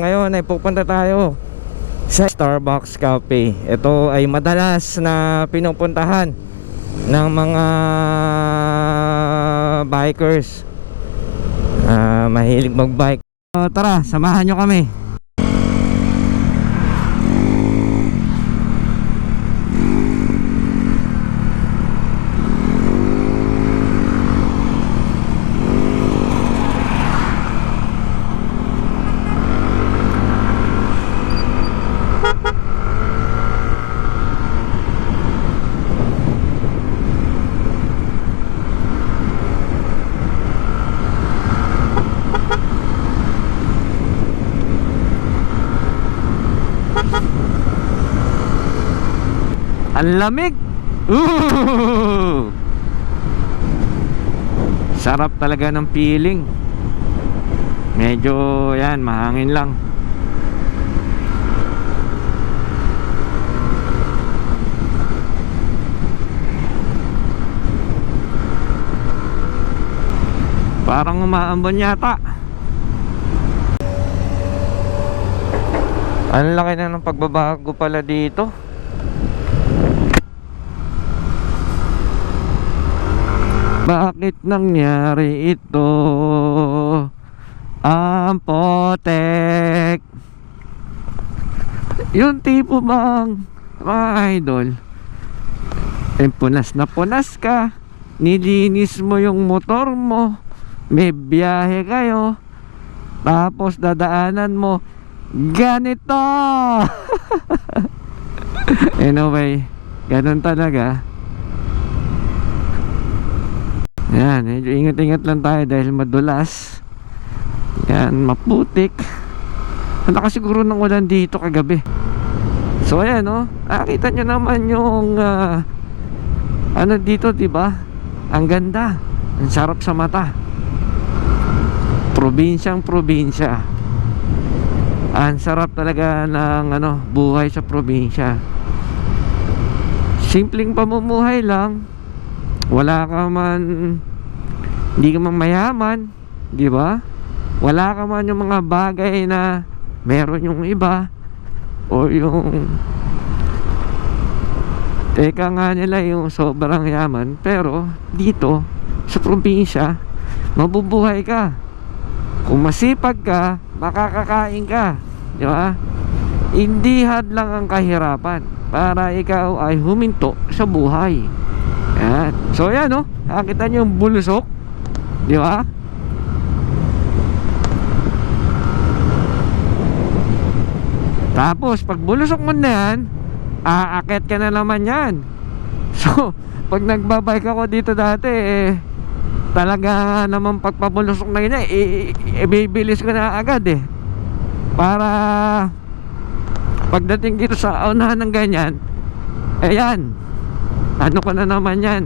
Ngayon ay pupunta tayo sa Starbucks Cafe. Ito ay madalas na pinupuntahan ng mga bikers, mahilig magbike. Tara, samahan nyo kami. Ang lamig. Sarap talaga ng feeling. Medyo yan, mahangin lang. Parang umaambon yata. Ang laki na ng pagbabago pala dito. Bakit nangyari ito? Ang potek. Yung tipo bang mga idol, punas na punas ka, nilinis mo yung motor mo, may biyahe kayo, tapos dadaanan mo ganito. Anyway, ganun talaga. Yan, medyo ingat-ingat lang tayo dahil madulas. Yan, maputik. Nakasiguro ng ulan dito kagabi. So ayan, no, nakita nyo naman yung ano dito, diba? Ang ganda, ang sarap sa mata. Probinsyang probinsya. Ang sarap talaga ng buhay sa probinsya. Simpleng pamumuhay lang. Wala ka man, hindi ka man mayaman, di ba? Wala ka man yung mga bagay na meron yung iba, o yung teka nga nila yung sobrang yaman. Pero dito sa probinsya, mabubuhay ka. Kung masipag ka, makakakain ka, di ba? Hindi hadlang ang kahirapan para ikaw ay huminto sa buhay. Yan. So yan, no, nakita nyo yung bulusok, di ba? Tapos pag bulusok mo na yan, aakyat ka na naman yan. So pag nagbabike ako dito dati, talaga naman pagpabulusok na yun, ibibilis ko na agad para pagdating dito sa unahan ng ganyan, ayan, ano ko na naman yan.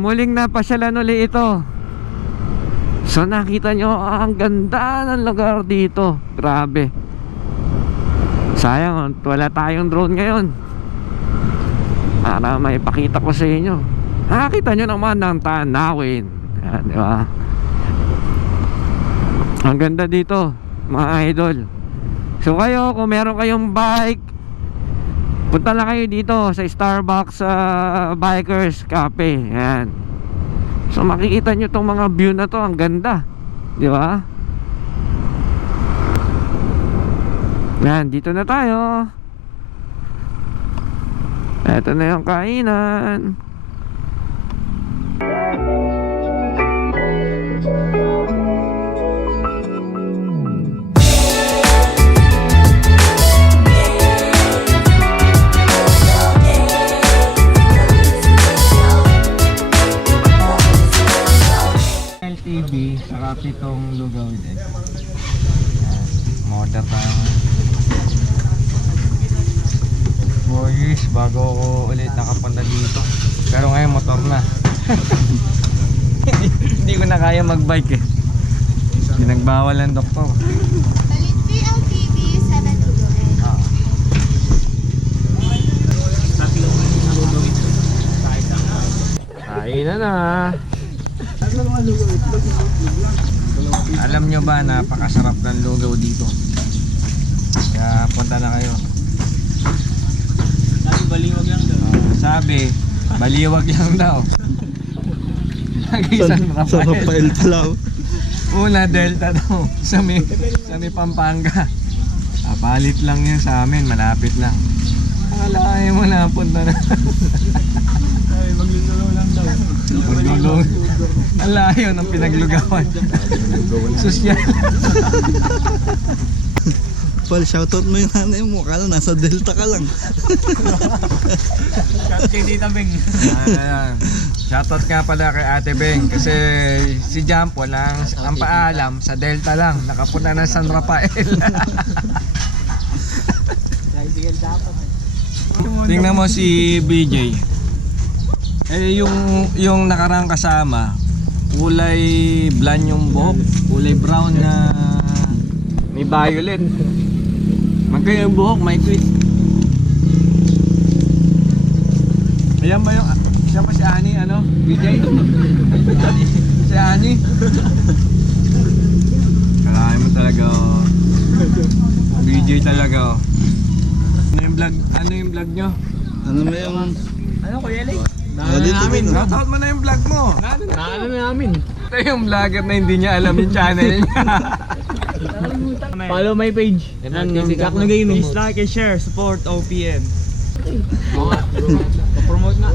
Muling napasyalan uli ito. So nakita nyo, ang ganda ng lugar dito. Grabe. Sayang, wala tayong drone ngayon para may pakita ko sa inyo. Nakita nyo naman ng tanawin. Yan, di ba? Ang ganda dito, mga idol. So kayo, kung meron kayong bike, punta lang kayo dito sa Starbucks Bikers Cafe. Yan. So makikita nyo tong mga view na to, ang ganda, di ba? Yan, dito na tayo. Eto na yung kainan. LTV, saka pitong lugaw din. Modern pa. 4 years bago ako ulit nakapunta dito. Pero ngayon motor na. Hindi ko na kaya magbike eh. Pinagbawal ng doktor. Palit PLTV, 7 lugaw eh. Kain na. Alam nyo ba, napakasarap ng lugaw dito. Kaya punta na kayo. Baliwag lang daw. Sabi, baliwag lang daw. San Rafael pala. Una, Delta daw. Sa may Pampanga. Palit lang yun sa amin, malapit lang. Akalain mo na, punta na. Maglulugaw lang daw. Maglulong. Ang layo ng pinaglugawan. Sosyal. Pal, shoutout mo yung nanay mo. Kala nasa Delta ka lang. Shout kay Tita Beng. Shoutout nga pala kay Ate Beng. Kasi si Jampo lang, ang paalam, sa Delta lang. Nakapunta na San Rafael. Tingnan mo si BJ. Yung nakarang kasama, kulay blonde yung buhok, kulay brown na may violet. Magkaya yung buhok, may twist. Ayan ba yung, siya pa si Ani, ano? BJ? Si Ani? Kalahin mo talaga, oh. BJ talaga, oh. Ano yung vlog nyo? Ano mo yung... Ano Kuya Lay? namin. Shoutout mo na yung vlog mo. Naano namin. Ito yung vlogger na hindi niya alam yung channel niya. Follow my page. Si Kakno Gaming. Please like and share. Support OPM. Promote na.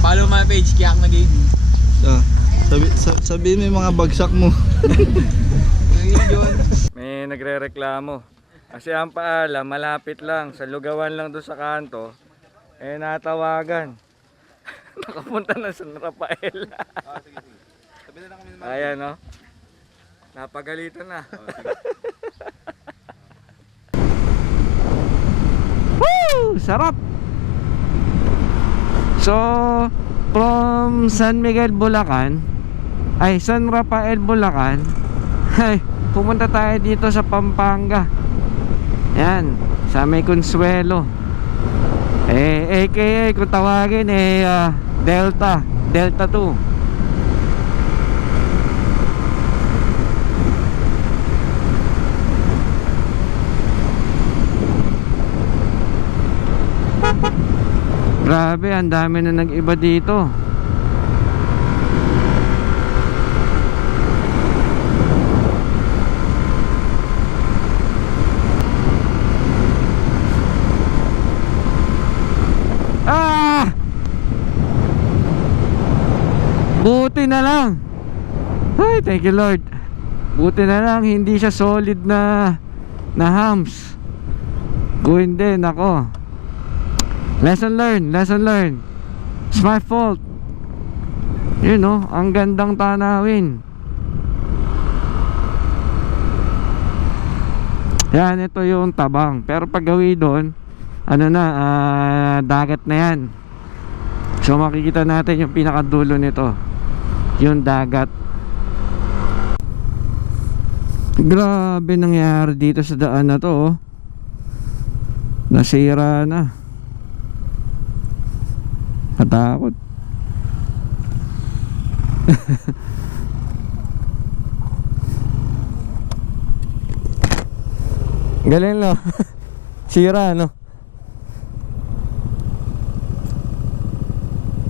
Follow my page, Kakno Gaming. Sabihin mo yung mga bagsak mo. May nagre-reklamo. Kasi ang paalam, malapit lang. Sa lugawan lang doon sa kanto. Natawagan. Nakapunta na sa San Rafael. Ayan, no? Napagalitan na. Woo! Sarap! So, from San Miguel, Bulacan, San Rafael, Bulacan, pumunta tayo dito sa Pampanga. Yan, sa may Consuelo. AKA kung tawagin Delta 2. Grabe, ang dami na nag-iba dito. Buti na lang. Ay, thank you Lord. Buti na lang hindi siya solid na hams. Kung hindi, nako. Lesson learned. It's my fault. You know, ang gandang tanawin. Yan, ito yung tabang. Pero pag gawi doon, ano na, dagat na yan. So makikita natin yung pinakadulo nito, yung dagat. Grabe nangyari dito sa daan na to, oh. Nasira na. Katakot. Galing, no? Sira, no?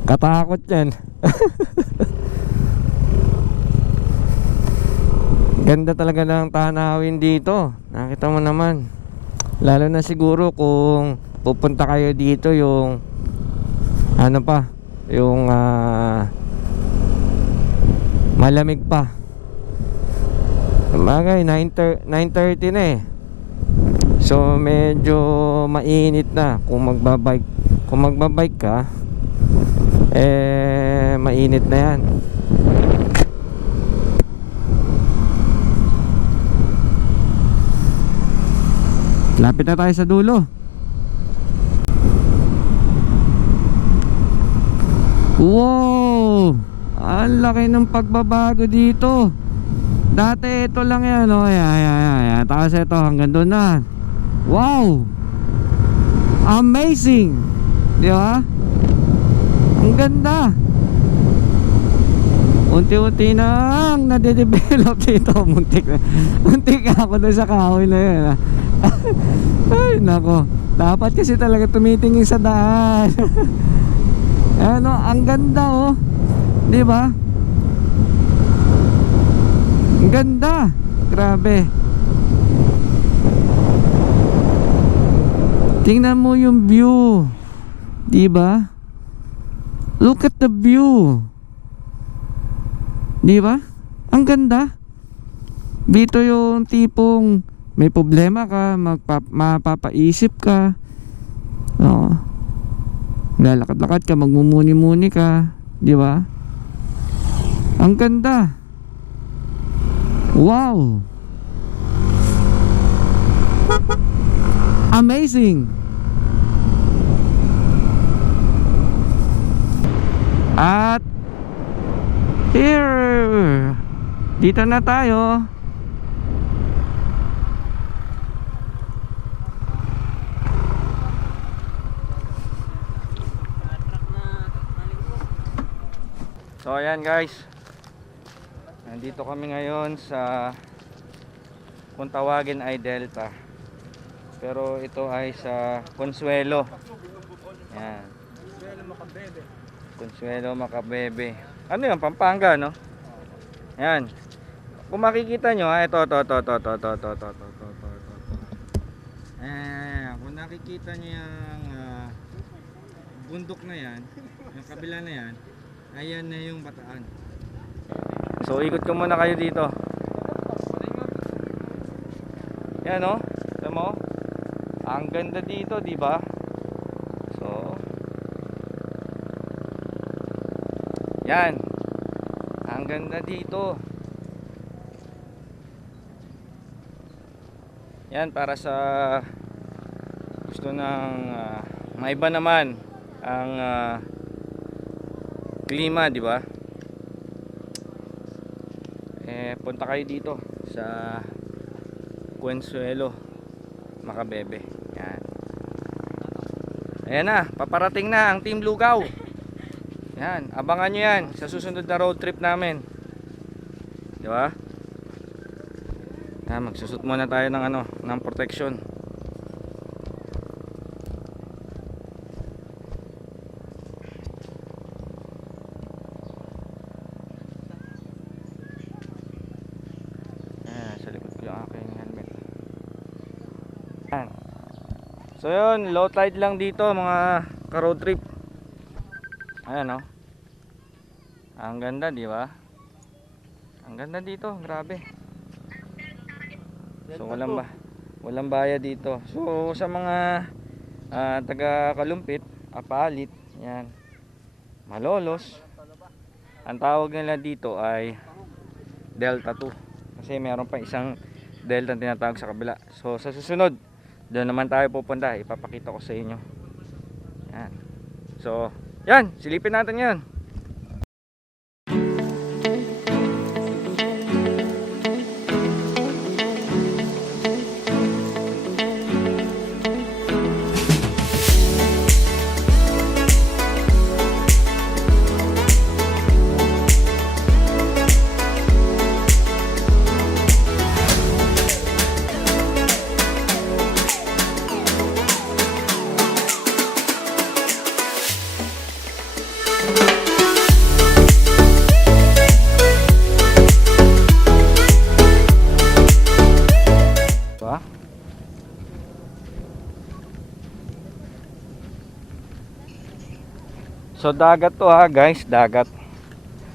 Katakot yan. Ganda talaga ng tanawin dito. Nakita mo naman. Lalo na siguro kung pupunta kayo dito yung ano pa, yung malamig pa. Bagay 9:30 na eh. So medyo mainit na kung magbabike ka, mainit na yan. Lapit na tayo sa dulo. Wow! Ang laki ng pagbabago dito. Dati ito lang yan, oh. Ayan. Tapos ito hanggang doon na. Wow! Amazing! Di ba? Ang ganda. Unti-unti nang nade-develop dito. Muntik ako doon sa kahoy na yun. Ay, nako. Dapat kasi talaga tumitingin sa daan. Ano, ang ganda, oh. Di ba? Ang ganda. Grabe. Tingnan mo yung view. Di ba? Look at the view. Di ba? Ang ganda. Dito yung tipong may problema ka, mapapaisip ka. Oo. Lalakad-lakad ka, magmumuni-muni ka, di ba? Ang ganda. Wow. Amazing. At here, dito na tayo. So ayan guys, nandito kami ngayon sa, kung tawagin ay Delta, pero ito ay sa Consuelo. Ayan, Consuelo Macabebe. Ano yan? Pampanga, no? Ayan, kung makikita nyo, ito. Ayan, kung nakikita nyo yung bundok na yan, yung kabila na yan, ayan na yung Bataan. So ikot ko muna kayo dito. Yan, oh. Alam mo? Ang ganda dito, di ba? So yan. Ang ganda dito. Yan, para sa gusto ng maiba naman ang klima, di ba? Punta kayo dito sa Consuelo Macabebe. Yan. Ayan na, paparating na ang Team Lugaw. Yan, abangan nyo yan sa susunod na road trip namin. Di ba? Yan, magsusot muna tayo ng ng protection. So yun, low tide lang dito mga ka-road trip. Ayan, oh. Ang ganda, di ba? Ang ganda dito, grabe. So walang bayad dito. So sa mga taga Kalumpit, Apalit, yan, Malolos, ang tawag nila dito ay Delta 2. Kasi meron pa isang Delta na tinatawag sa kabila. So sa susunod, doon naman tayo pupunta, ipapakita ko sa inyo. Yan. So, yan, silipin natin yan. So dagat to ha guys, dagat.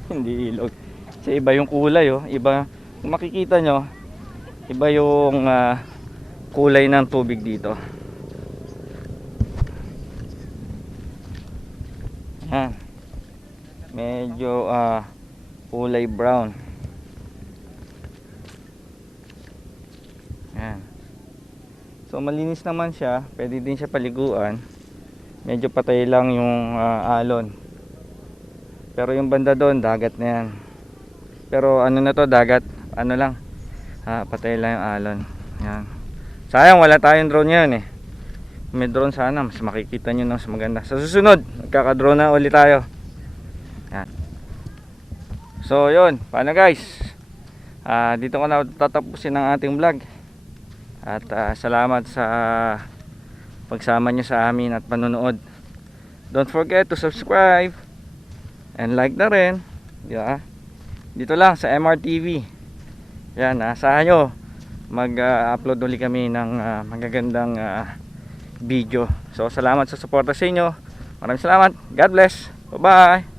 Hindi ilog. Kasi iba yung kulay oh, iba. Kung makikita nyo, iba yung kulay ng tubig dito. Yan. Medyo kulay brown. Yan. So malinis naman siya, pwede din siya paliguan. Medyo patay lang yung alon. Pero yung banda doon, dagat na yan. Pero ano na to, dagat, ano lang, patay lang yung alon. Yan. Sayang wala tayong drone yan eh. May drone sana, mas makikita nyo ng mas maganda. Sa susunod, magkaka-drone na ulit tayo. Yan. So yun, paano guys? Dito ko na tatapusin ang ating vlog. At salamat sa pagsama nyo sa amin at panonood. Don't forget to subscribe and like na rin. Yeah. Dito lang sa MRTV. Yan, asahan nyo mag-upload ulit kami ng magagandang video. So salamat sa suporta sa inyo. Maraming salamat. God bless. Bye bye.